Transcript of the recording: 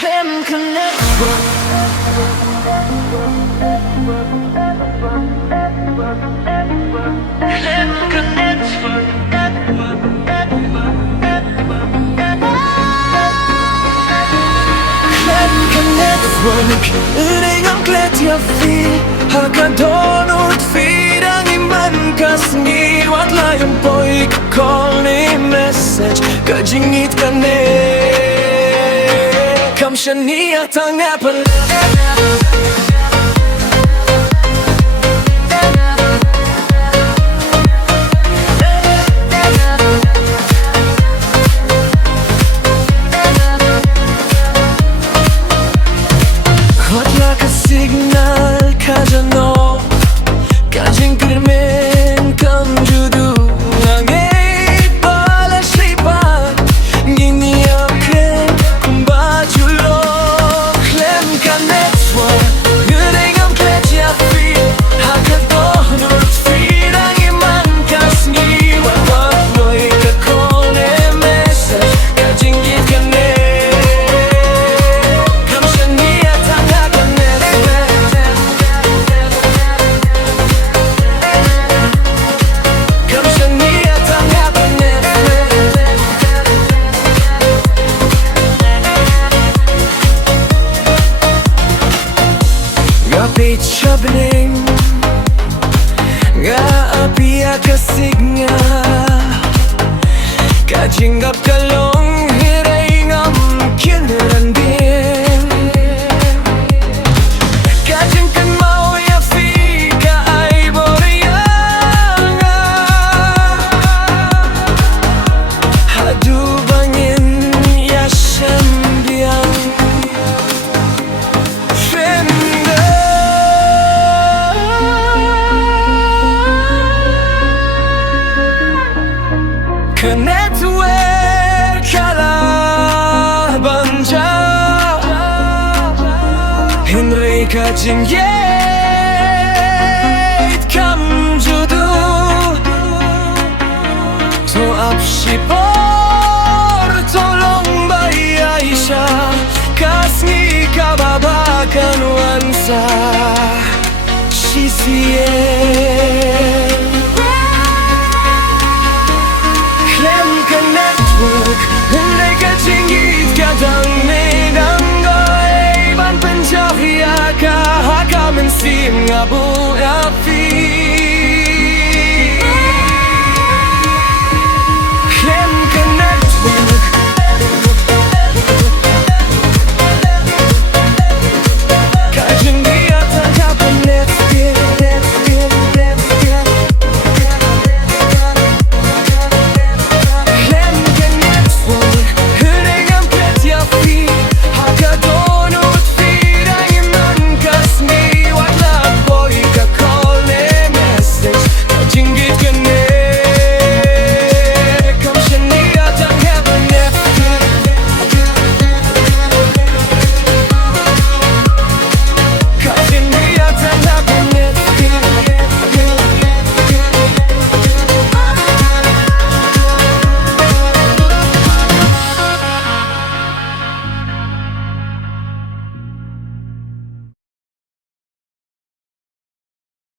Khlem Network. 은행은 glad Hakadonut firang iman kasngi wat layon boy call ni message kajingit kane kam shania tang apple signal kajano kajing kirmen kam judu ngait pala shipa gini aken kumba julo Khlem ka network gudeng am kleja fi hakadonur firang iman kasngi wat boy ka kone message kajing git kane Chabling nga apia kasigna kajingap kalong hiray ngam kinrandin kajing kan mau ya fi ka ay boriyanga hadu bangin ya shambiang Network kala banja Henry kajing yet kam judu to apshipor tolong bayaisha kasngi kababakan wansa shisien Hindi ka jingit ka dang medanggoy Ban penjahia ka hakaman sim nga buya fi